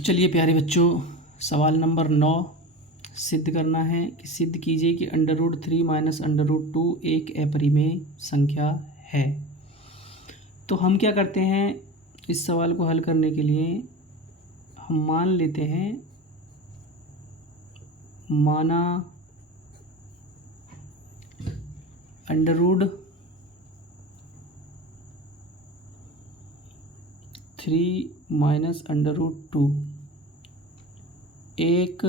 तो चलिए प्यारे बच्चों, सवाल नंबर 9 सिद्ध करना है कि सिद्ध कीजिए कि √3 माइनस √2 एक अपरिमेय संख्या है। तो हम क्या करते हैं, इस सवाल को हल करने के लिए हम मान लेते हैं, माना √3 माइनस √2 एक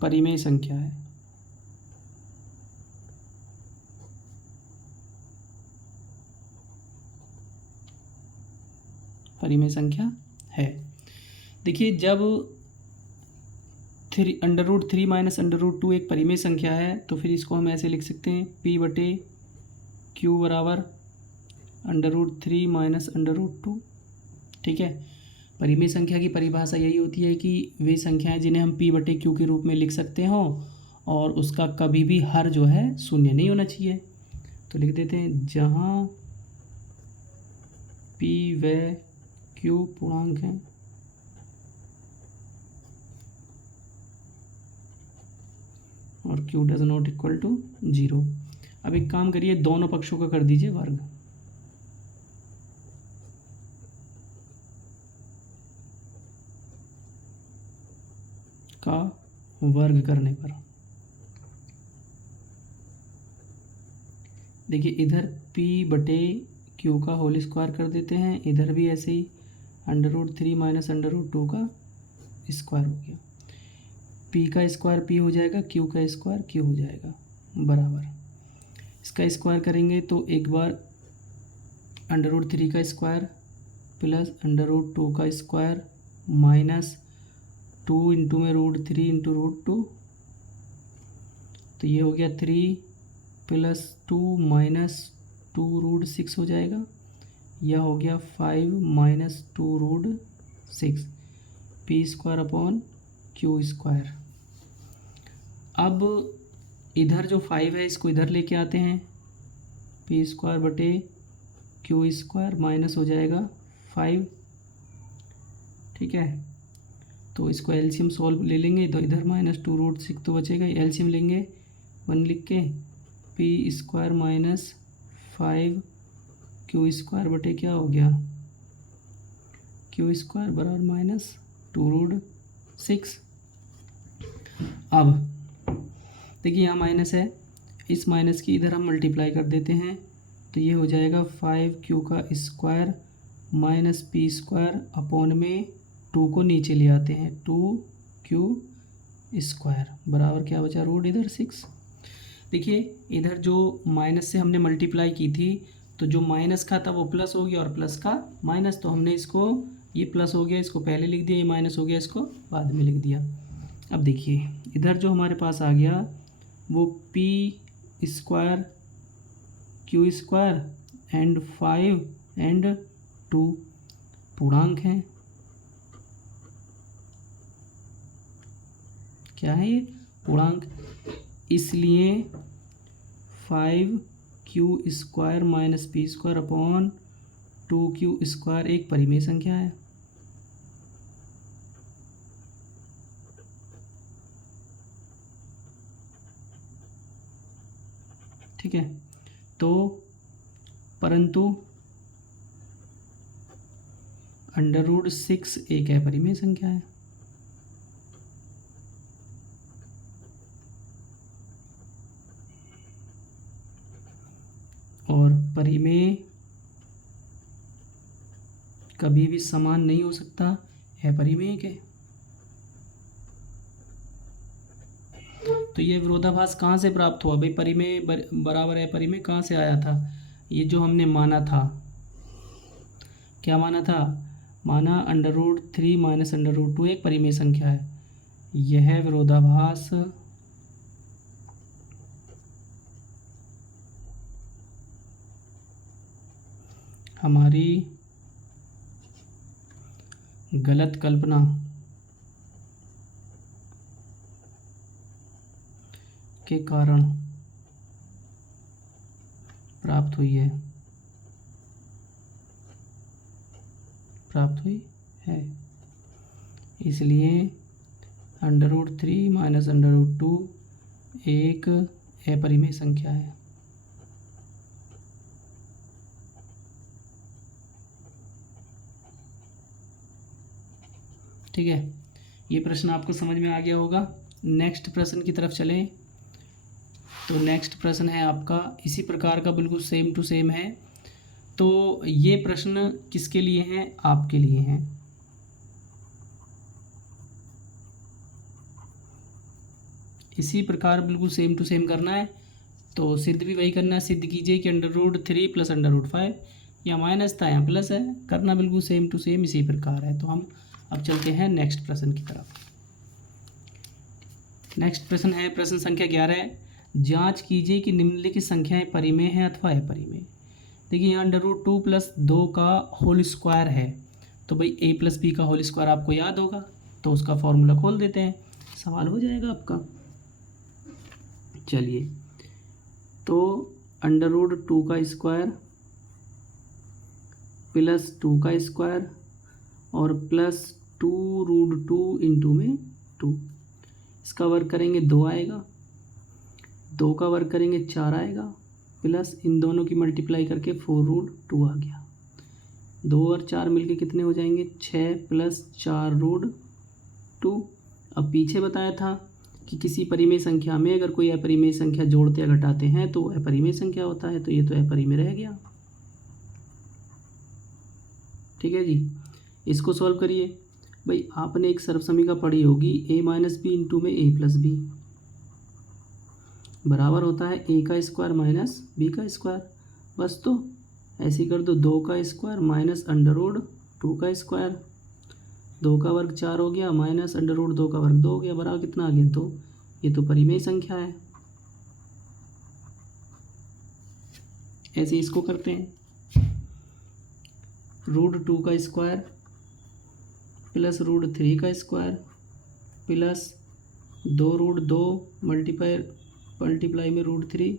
परिमेय संख्या है। परिमेय संख्या है। देखिए, जब √3 माइनस √2 एक परिमेय संख्या है तो फिर इसको हम ऐसे लिख सकते हैं, P/Q बराबर √3 माइनस √2। ठीक है, परिमेय संख्या की परिभाषा यही होती है कि वे संख्याएं जिन्हें हम P/Q के रूप में लिख सकते हो और उसका कभी भी हर जो है शून्य नहीं होना चाहिए। तो लिख देते हैं, जहाँ P व Q पूर्णांक हैं और Q does not equal to 0। अब एक काम करिए, दोनों पक्षों का कर दीजिए वर्ग। का वर्ग करने पर देखिए, इधर P/Q का होल स्क्वायर कर देते हैं, इधर भी ऐसे ही √3 माइनस √2 का स्क्वायर हो गया। P का स्क्वायर P हो जाएगा, Q का स्क्वायर Q हो जाएगा, बराबर। इसका स्क्वायर करेंगे तो एक बार √3 का स्क्वायर प्लस √2 का स्क्वायर माइनस 2 इंटू में √3 इंटू √2, तो ये हो गया 3 प्लस 2 माइनस 2 √6 हो जाएगा। यह हो गया 5 माइनस 2 √6 P² अपॉन Q²। अब इधर जो 5 है इसको इधर लेके आते हैं, P² बटे Q² माइनस हो जाएगा 5। ठीक है, तो इसको एलसीएम सॉल्व ले लेंगे तो इधर माइनस 2 √6 तो बचेगा, एलसीएम लेंगे 1 लिख के, P² माइनस 5 Q² बटे क्या हो गया Q² बराबर माइनस 2 √6। अब देखिए, यहाँ माइनस है, इस माइनस की इधर हम मल्टीप्लाई कर देते हैं तो ये हो जाएगा 5Q² माइनस P² अपॉन में 2 को नीचे ले आते हैं, 2Q² बराबर क्या बचा इधर 6। देखिए, इधर जो माइनस से हमने मल्टीप्लाई की थी तो जो माइनस का था वो प्लस हो गया और प्लस का माइनस, तो हमने इसको, ये प्लस हो गया इसको पहले लिख दिया, ये माइनस हो गया इसको बाद में लिख दिया। अब देखिए, इधर जो हमारे पास आ गया वो P² Q² एंड 5 एंड 2 पूर्णांक हैं। क्या है ये? पूर्णांक। इसलिए 5Q² minus P² upon 2Q² एक परिमेय संख्या है। ठीक है, तो परंतु √6 एक अपरिमेय संख्या है। और परिमेय कभी भी समान नहीं हो सकता अपरिमेय के। तो ये विरोधाभास कहाँ से प्राप्त हुआ भाई? परिमेय बराबर अपरिमेय कहाँ से आया था? ये जो हमने माना था, क्या माना था? माना √3 माइनस √2 एक परिमेय संख्या है। यह विरोधाभास हमारी गलत कल्पना के कारण प्राप्त हुई है। इसलिए √3 माइनस √2 एक अपरिमेय संख्या है। ठीक है, ये प्रश्न आपको समझ में आ गया होगा। नेक्स्ट प्रश्न की तरफ चलें। तो नेक्स्ट प्रश्न है आपका इसी प्रकार का, बिल्कुल सेम टू सेम है। तो ये प्रश्न किसके लिए हैं? आपके लिए हैं। इसी प्रकार बिल्कुल सेम टू सेम करना है। तो सिद्ध भी वही करना है। सिद्ध कीजिए कि √3 प्लस √5, या माइनस था यहाँ प्लस है, करना बिल्कुल सेम टू सेम इसी प्रकार है। तो हम अब चलते हैं नेक्स्ट प्रश्न की तरफ। नेक्स्ट प्रश्न है प्रश्न संख्या 11। जांच कीजिए कि निम्नलिखित संख्याएं परिमेय हैं अथवा अपरिमेय। देखिए यहाँ √2 प्लस 2 का होल स्क्वायर है, तो भाई a प्लस बी का होल स्क्वायर आपको याद होगा, तो उसका फॉर्मूला खोल देते हैं, सवाल हो जाएगा आपका। चलिए, तो √2 का स्क्वायर प्लस 2 का स्क्वायर और प्लस 2√2 इंटू में 2, इसका वर्ग करेंगे 2 आएगा, 2 का वर्ग करेंगे 4 आएगा, प्लस इन दोनों की मल्टीप्लाई करके 4√2 आ गया। 2 और 4 मिलके कितने हो जाएंगे? 6 प्लस 4√2। अब पीछे बताया था कि किसी परिमेय संख्या में अगर कोई अपरिमेय संख्या जोड़ते या घटाते हैं तो अपरिमेय संख्या होता है, तो ये तो अपरिमेय रह गया। ठीक है जी, इसको सॉल्व करिए। भाई आपने एक सर्वसमीका पढ़ी होगी, a माइनस बी इंटू में a प्लस बी बराबर होता है a का स्क्वायर माइनस b का स्क्वायर। बस तो ऐसे ही कर दो, 2 का स्क्वायर माइनस √2 का स्क्वायर, 2 का वर्ग 4 हो गया माइनस √2 का वर्ग 2 हो गया, बराबर कितना आ गया? 2। ये तो परिमेय संख्या है। ऐसे इसको करते हैं, √2 का स्क्वायर प्लस √3 का स्क्वायर प्लस 2√2 मल्टीप्लाई में √3,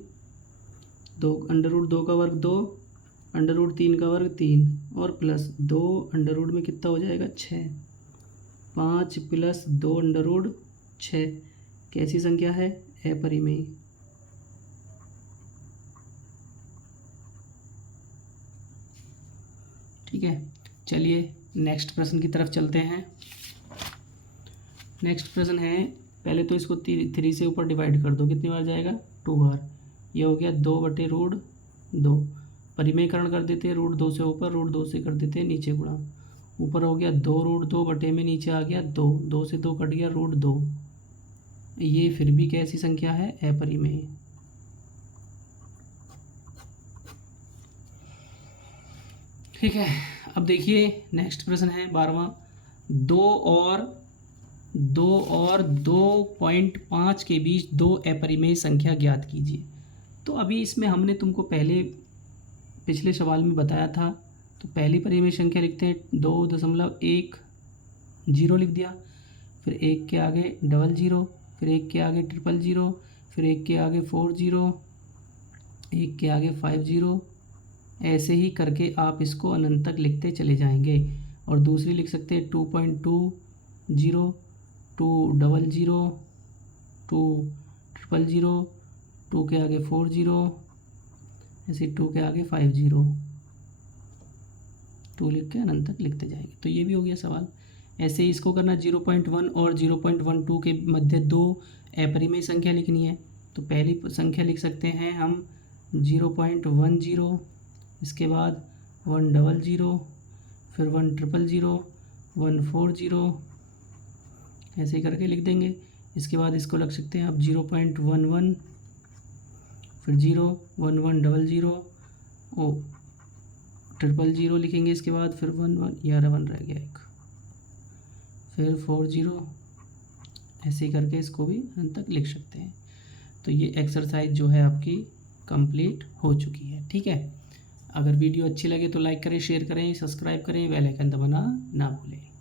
2 √2 का वर्ग 2, √3 का वर्ग 3 और प्लस 2 अंडर में कितना हो जाएगा? 6, 5 प्लस 2 √6। कैसी संख्या है? अपरिमेय। ठीक है, चलिए नेक्स्ट प्रश्न की तरफ चलते हैं। नेक्स्ट प्रश्न है, पहले तो इसको 3 से ऊपर डिवाइड कर दो, कितनी बार जाएगा? 2 बार। ये हो गया 2/√2। परिमेयकरण कर देते हैं, √2 से ऊपर, √2 से कर देते हैं नीचे गुणा। ऊपर हो गया 2√2 बटे में नीचे आ गया 2, 2 से 2 कट गया √2। ये फिर भी कैसी संख्या है? अपरिमेय। ठीक है, अब देखिए नेक्स्ट प्रश्न है 12वां। 2 और 2.5 के बीच 2 अपरिमेय संख्या ज्ञात कीजिए। तो अभी इसमें हमने तुमको पिछले सवाल में बताया था, तो पहली परिमेय संख्या लिखते हैं 2.10 लिख दिया, फिर 1 के आगे 00, फिर 1 के आगे 000, फिर 1 के आगे 40, 1 के आगे 50। ऐसे ही करके आप इसको अनंत तक लिखते चले जाएंगे। और दूसरी लिख सकते हैं 2.20, 200, 200, 2 के आगे 40, ऐसे 2 के आगे 50, 2 लिख के अनंत तक लिखते जाएंगे। तो ये भी हो गया सवाल। ऐसे ही इसको करना 0.1 और 0.12 के मध्य 2 अपरिमेय संख्या लिखनी है। तो पहली संख्या लिख सकते हैं हम 0.10, इसके बाद 100, फिर 100, 140, ऐसे करके लिख देंगे। इसके बाद इसको लग सकते हैं आप 0.11, फिर 0, 1100 ओ 000 लिखेंगे। इसके बाद फिर 1 रह गया एक, फिर 40, ऐसे करके इसको भी अंत तक लिख सकते हैं। तो ये एक्सरसाइज जो है आपकी कंप्लीट हो चुकी है। ठीक है, अगर वीडियो अच्छी लगे तो लाइक करें, शेयर करें, सब्सक्राइब करें, बेल आइकन दबाना ना भूलें।